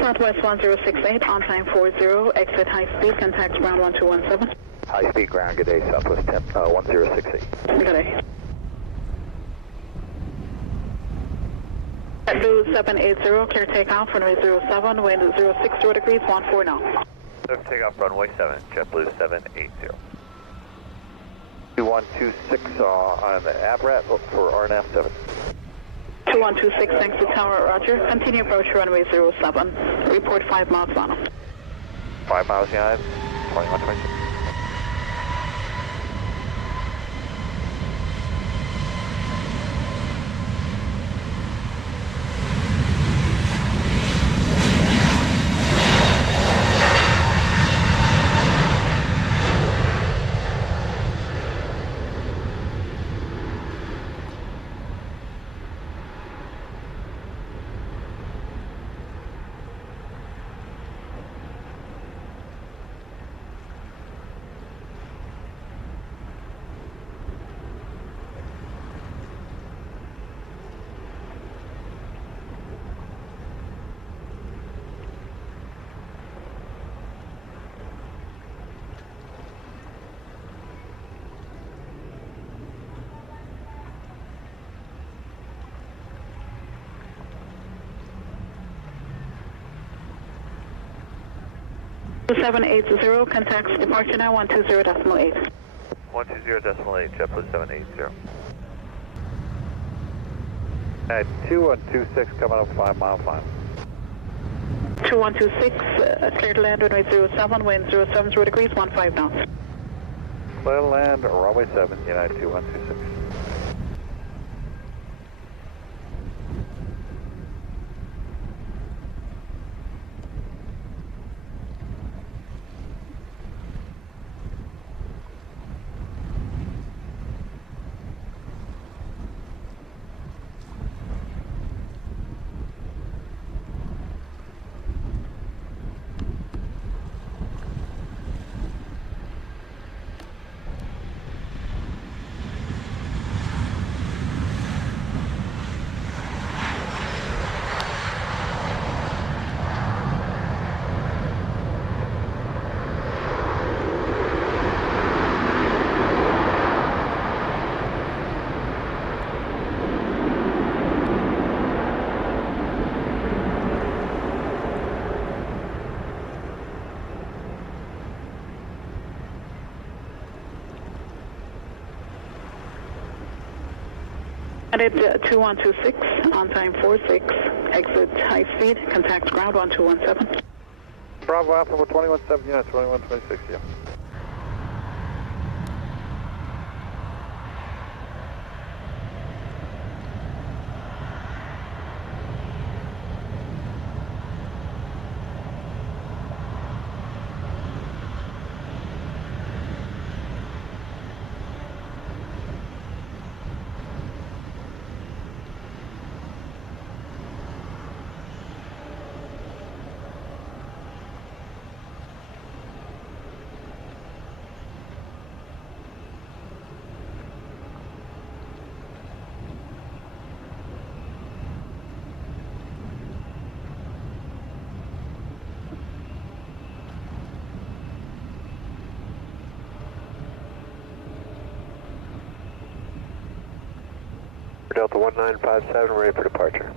Southwest 1068, on time 40, exit high speed, contact ground 1217. High speed ground, good day, Southwest 1068. Good day. JetBlue 780, clear takeoff, runway 07, wind 060 degrees, 14 knots. Takeoff runway 7, JetBlue 780. 2126 on the ABRAT for RNAV 7. 2126, thanks to tower, roger. Continue approach runway 07. Report 5 miles final. 5 miles behind, 2126. Seven eight zero, contacts departure now 120.8. 120.8, JetBlue 780. 2126 coming up 5 mile final. 2126, clear to land runway 07, wind 070 degrees, 15 knots. Clear to land, runway 7, United 2126. Headed 2126, on time 46, exit high speed, contact ground 1217. Bravo Alpha 217, Unit 2126, yeah. Delta 1957, ready for departure.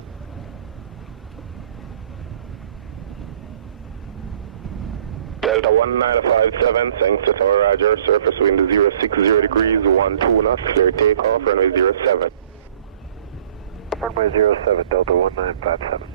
Delta 1957, thanks to tower, roger. Surface wind 060 degrees, 12 knots, clear takeoff, runway 07. Runway 07, Delta 1957.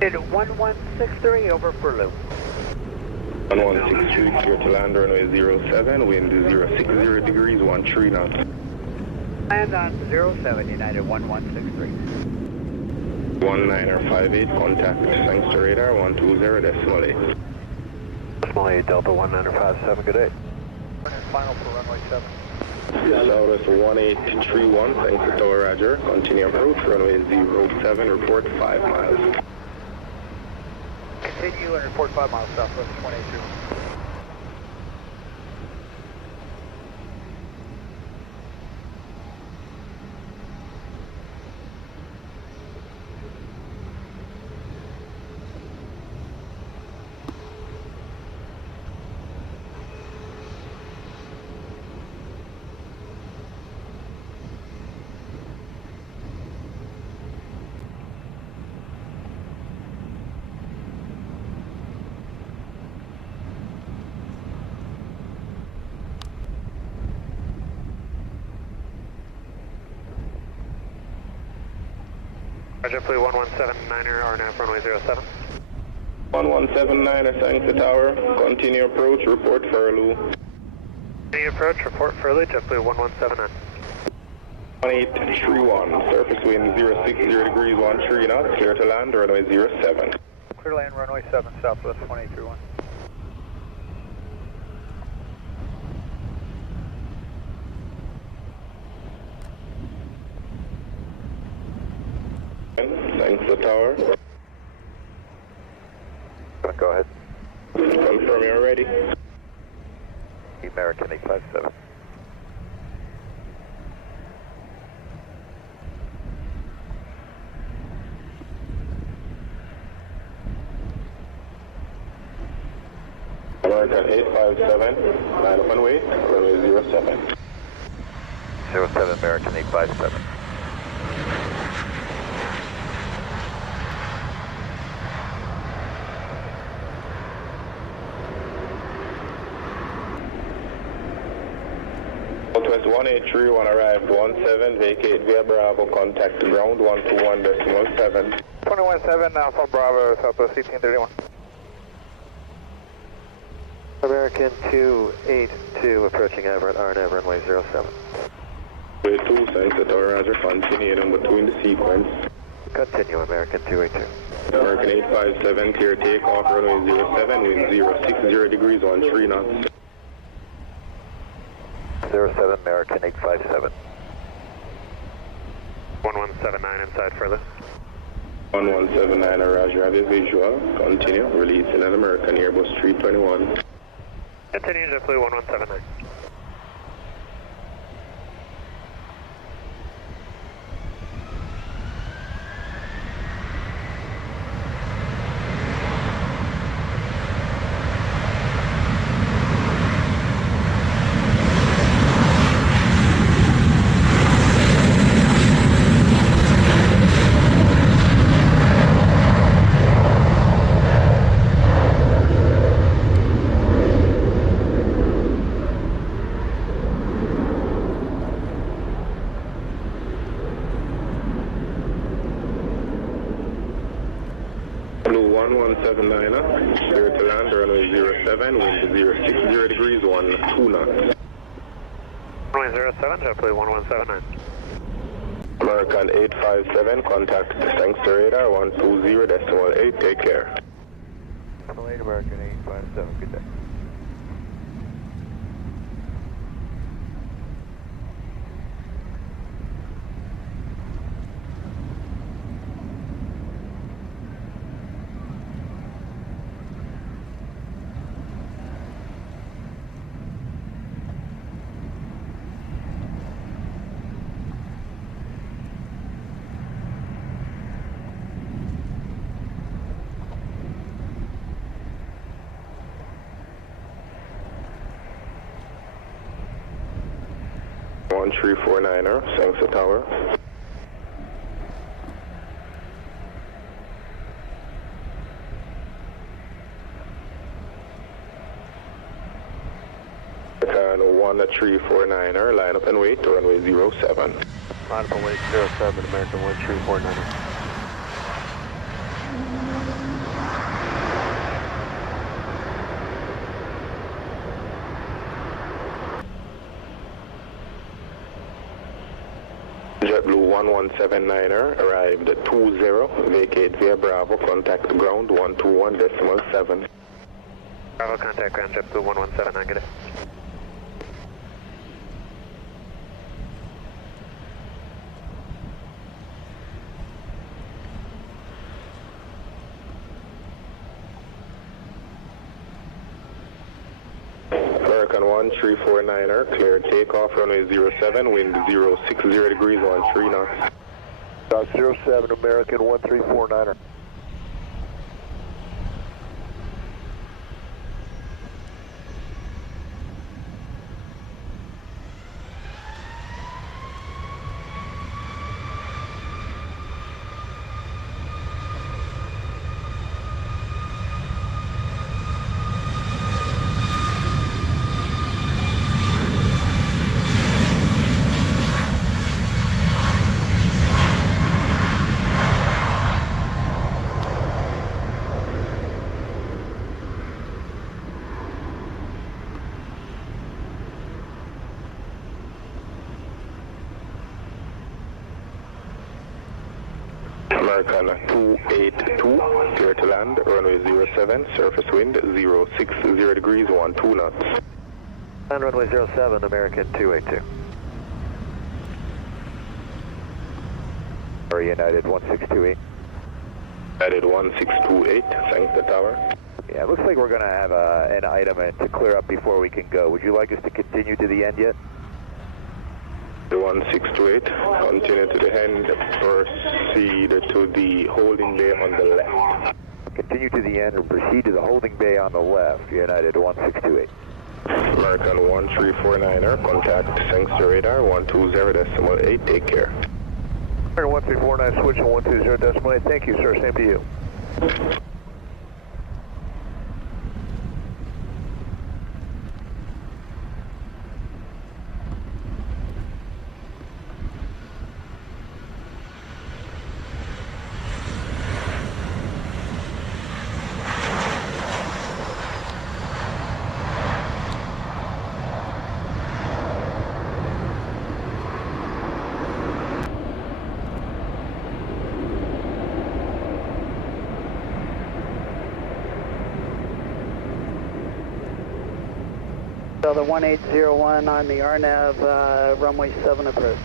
1163 over for loop. 1163, clear to land, runway 07, wind 060 degrees, 13 knots. Land on 07, United 1163. 1958, contact, thanks to radar, 120.8. Decimal 8, Delta 1957, good day. Final for runway 7. Southwest 1831, thanks to tower, Roger. Continue approach, runway 07, report 5 miles. Continue and report 5 miles southwest 22. JetBlue 1179er, RNAV runway 07. 1179, thanks to tower. Continue approach, report furlough. Continue approach, report furlough, JetBlue 1179. 1831, surface wind 060 degrees, 13 knots, clear to land, runway 07. Clear land runway 7 southwest 231. Thanks to tower. Go ahead. Confirm you're ready. American 857. American 857, line up and wait, runway 07. 07 American 857. Southwest 1831 arrived 17, vacate via Bravo, contact ground 121.7. 217 Alpha Bravo southwest 1831. American 282 approaching Everett, RNAV runway 07. Way 2, thanks to tower, Roger. Continue in between the sequence. Continue American 282. American 857, clear takeoff, runway 07, wind 060 degrees, 13 knots. 07 American 857. 1179 inside further. 1179, Roger, have a visual. Continue, releasing an American Airbus 321. Continue JetBlue 1179. Blue 1179, clear to land, runway 07, wind 060 degrees, 12 knots. Runway 07, JetBlue 1179. American 857, contact thanks to radar 120.8, take care. American 857, good day. One 349er, thanks to tower. And 1349er, line up and wait to runway 07. Line up and wait 07 American 1349. JetBlue 1179er arrived at 20, vacate via Bravo, contact ground 121.7. Bravo, contact ground, JetBlue 117, negative. American 1349er, cleared takeoff, runway 07, wind 060 degrees, 13 knots. South 07, American 1349er. American 282, clear to land, runway 07, surface wind 060 degrees, 12 knots. And runway 07, American 282. Or United 1628. United 1628, thanks the tower. Yeah, it looks like we're going to have an item to clear up before we can go. Would you like us to continue to the end yet? 1628, continue to the end, proceed to the holding bay on the left. Continue to the end and proceed to the holding bay on the left, United 1628. American 1349er, contact sensor radar 120.8, take care. 1349, switch to 120.8, thank you sir, same to you. The 1801 on the RNAV, runway 7 approach.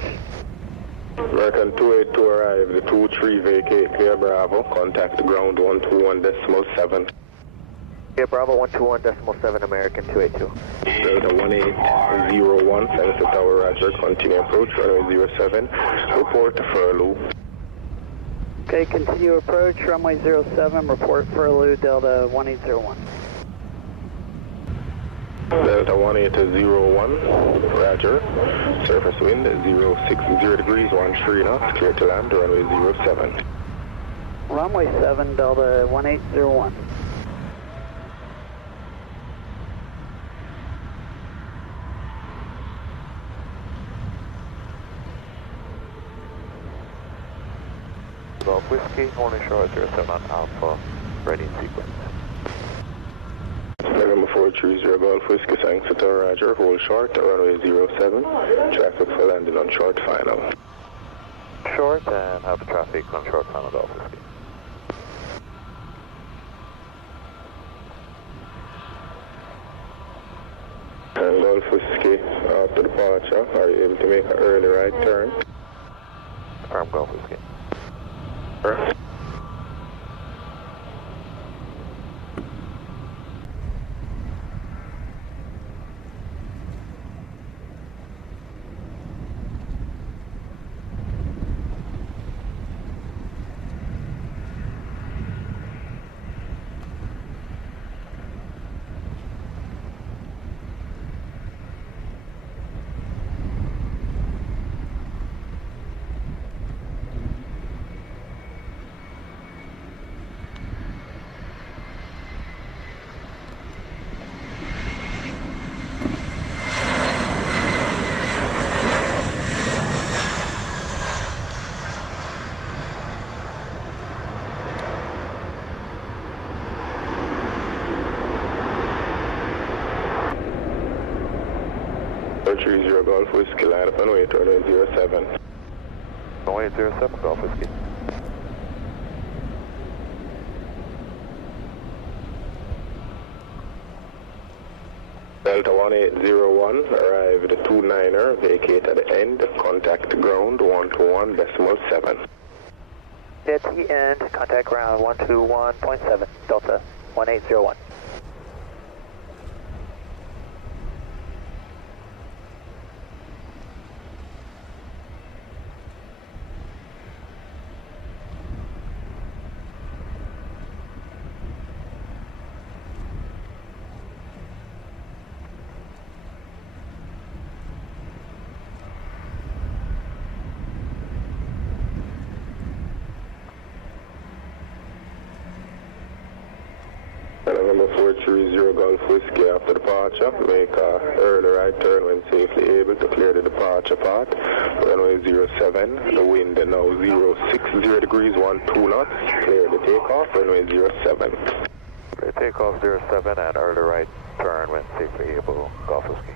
American 282 arrived, 23 vacate, clear Bravo, contact ground 121.7. Yeah, Bravo 121.7, American 282. Delta 1801, thanks to tower, roger, continue approach, runway 07, report furlough. Okay, continue approach, runway 07, report furlough, Delta 1801. Delta 1801, roger, surface wind 060 degrees, 13 knots, clear to land, runway 07. Runway 7, Delta 1801. Golf Whiskey, Hornet Shore 07 Alpha, ready in sequence. November 430 Golf Whiskey, thanks to tower, roger, hold short, runway 07, traffic for landing on short final. Short and have traffic on short final Golf Whiskey. And Golf Whiskey, after departure, are you able to make an early right turn? Arm Golf Whiskey. Correct. Golf Whiskey, line up and wait, runway 07. 1807 Golf Whiskey. Delta 1801, arrived 29er, vacate at the end, contact ground 121.7. At the end, contact ground 121.7, Delta 1801. November 430 Golf Whiskey after departure, make a early right turn when safely able to clear the departure path. Runway 07, the wind now 060 degrees 12 knots, clear the takeoff, runway 07. Takeoff 07 and early right turn when safely able, Golf Whiskey.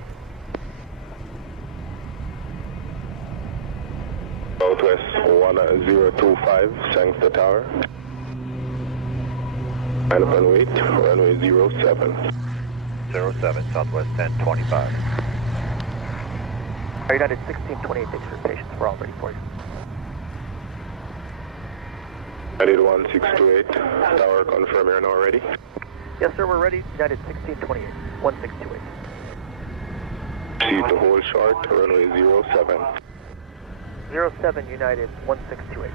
Southwest 1025, thanks to tower. And up and wait, runway 07. 07, Southwest 1025. United 1628, thanks for your patience. We're all ready for you. United 1628, tower confirm you're now ready. Yes, sir, we're ready. United 1628, 1628. Proceed to hold short, runway 07. 07, United 1628.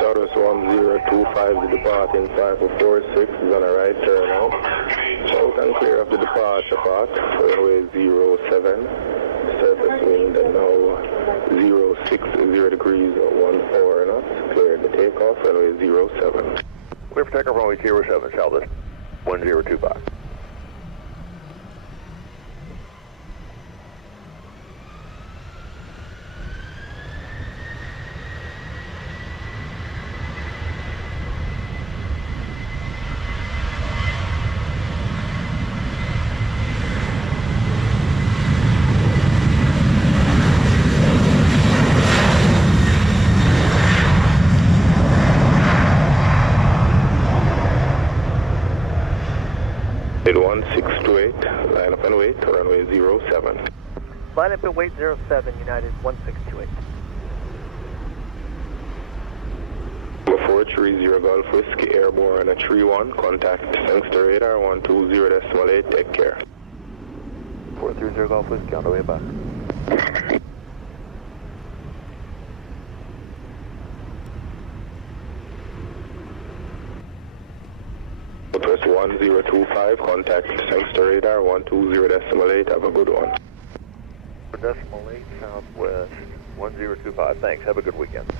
Southwest 1025 is departing 5446 is on a right turn out. Out and clear of the departure path, runway 07. Surface wind now 060 degrees 14 knots. Clear the takeoff, runway 07. Clear for takeoff, runway 07, Southwest 1025. United 1628, line up and wait, runway 07. Line up and wait 07, United 1628. 430 Golf Whiskey, airborne at 31, contact Sangster radar 120.8, take care. 430 Golf Whiskey on the way back. Southwest 1025, contact Sangster radar 120.8, have a good one. Decimal 8, Southwest 1025, thanks, have a good weekend.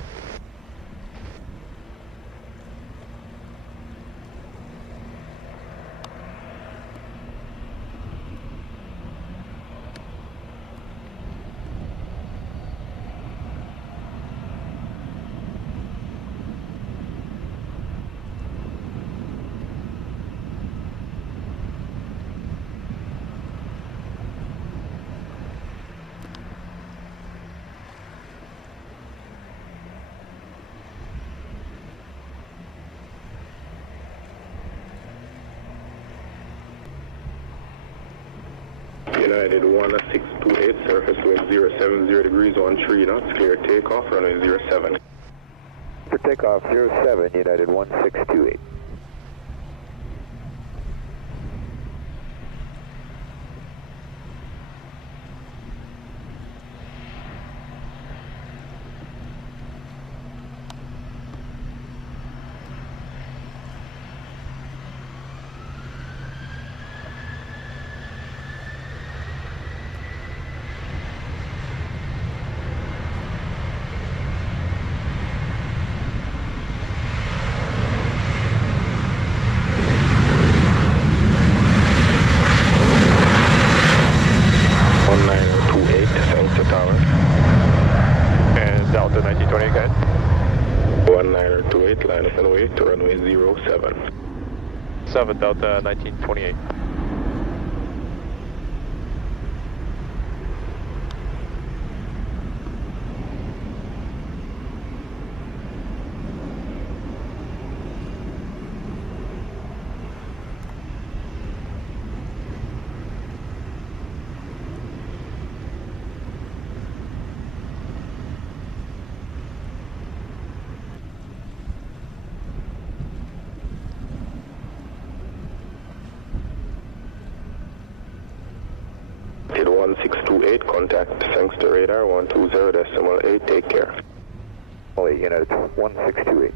United 1628, surface wind 070 degrees 13 knots, clear takeoff, runway 07. For takeoff 07, United 1628. 1928, line up and wait to runway 07. 7 Delta 1928. Hit 1628, contact thanks to radar 120.8, take care. Only United 1628.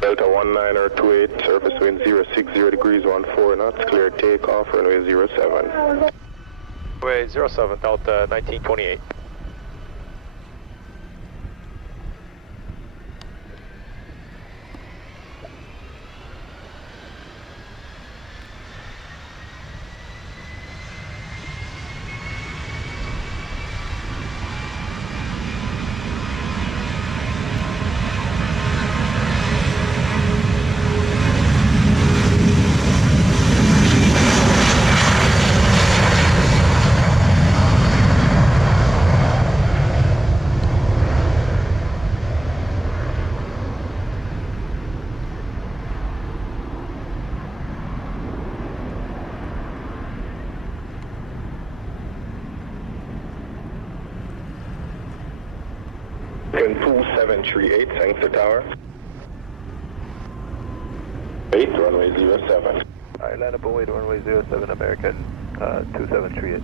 Delta 1928, surface wind 060 degrees 14 knots, clear takeoff, runway 07. Runway 07 Delta 1928. Pin 2738, thanks to tower. 8, runway 07. Alright, line up and wait, runway 07, American 2738.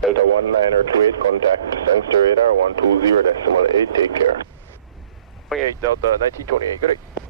Delta 1928, contact thanks to radar 120.8, take care. 28 Delta 1928, good day.